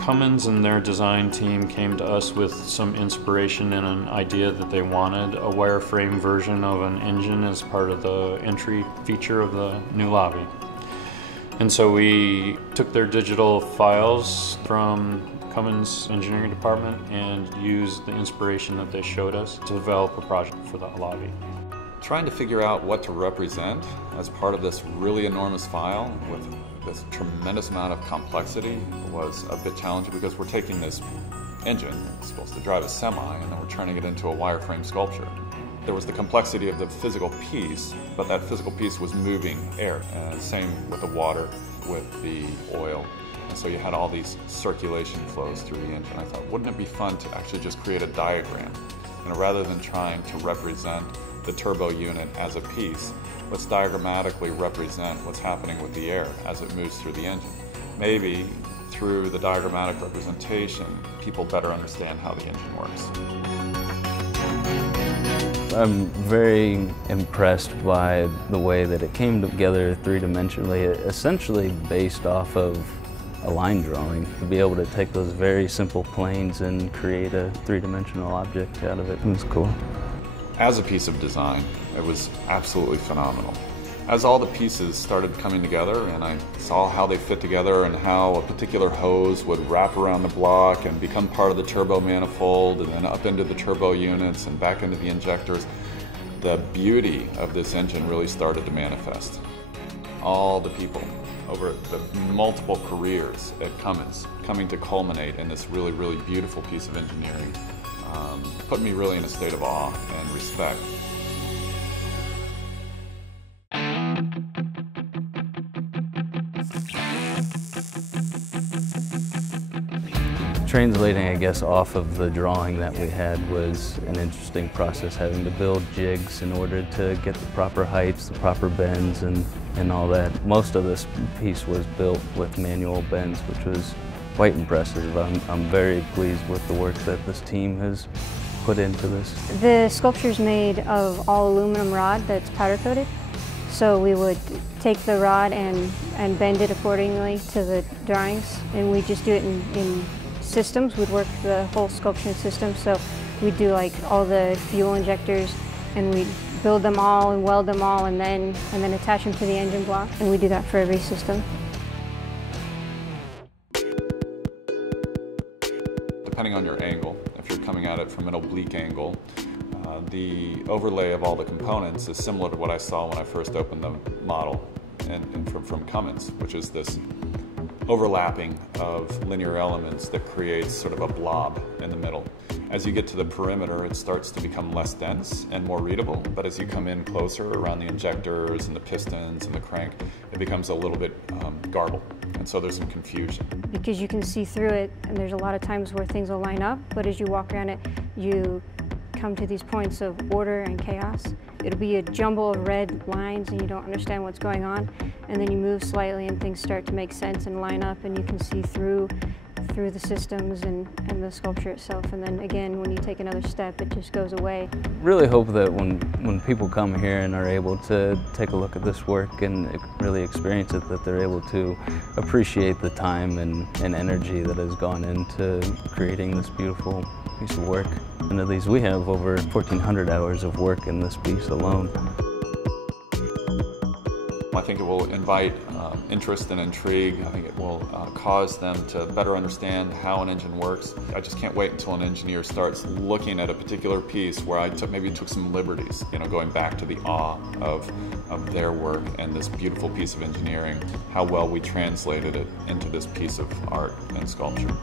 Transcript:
Cummins and their design team came to us with some inspiration and an idea that they wanted a wireframe version of an engine as part of the entry feature of the new lobby. And so we took their digital files from Cummins engineering department and used the inspiration that they showed us to develop a project for that lobby. Trying to figure out what to represent as part of this really enormous file with this tremendous amount of complexity was a bit challenging, because we're taking this engine that's supposed to drive a semi and then we're turning it into a wireframe sculpture. There was the complexity of the physical piece, but that physical piece was moving air. Same with the water, with the oil. And so you had all these circulation flows through the engine. I thought, wouldn't it be fun to actually just create a diagram? Rather than trying to represent the turbo unit as a piece, let's diagrammatically represent what's happening with the air as it moves through the engine. Maybe through the diagrammatic representation, people better understand how the engine works. I'm very impressed by the way that it came together three-dimensionally, essentially based off of a line drawing. To be able to take those very simple planes and create a three-dimensional object out of it was cool. As a piece of design, it was absolutely phenomenal. As all the pieces started coming together and I saw how they fit together and how a particular hose would wrap around the block and become part of the turbo manifold and then up into the turbo units and back into the injectors, the beauty of this engine really started to manifest. All the people over the multiple careers at Cummins coming to culminate in this really, really beautiful piece of engineering put me really in a state of awe and respect. Translating, I guess, off of the drawing that we had was an interesting process, having to build jigs in order to get the proper heights, the proper bends, and all that. Most of this piece was built with manual bends, which was quite impressive. I'm very pleased with the work that this team has put into this. The sculpture is made of all aluminum rod that's powder coated. So we would take the rod and bend it accordingly to the drawings, and we just do it in systems. We'd work the whole sculpture system, so we'd do like all the fuel injectors, and we'd build them all and weld them all, and then attach them to the engine block, and we do that for every system. Depending on your angle, if you're coming at it from an oblique angle, the overlay of all the components is similar to what I saw when I first opened the model from Cummins, which is this overlapping of linear elements that creates sort of a blob in the middle. As you get to the perimeter, it starts to become less dense and more readable, but as you come in closer around the injectors and the pistons and the crank, it becomes a little bit garbled, and so there's some confusion. Because you can see through it, and there's a lot of times where things will line up, but as you walk around it, you come to these points of order and chaos. It'll be a jumble of red lines and you don't understand what's going on, and then you move slightly and things start to make sense and line up, and you can see through the systems and the sculpture itself, and then again when you take another step it just goes away. Really hope that when people come here and are able to take a look at this work and really experience it, that they're able to appreciate the time and energy that has gone into creating this beautiful piece of work. And at least we have over 1,400 hours of work in this piece alone. I think it will invite interest and intrigue. I think it will cause them to better understand how an engine works. I just can't wait until an engineer starts looking at a particular piece where I maybe took some liberties, going back to the awe of their work and this beautiful piece of engineering, how well we translated it into this piece of art and sculpture.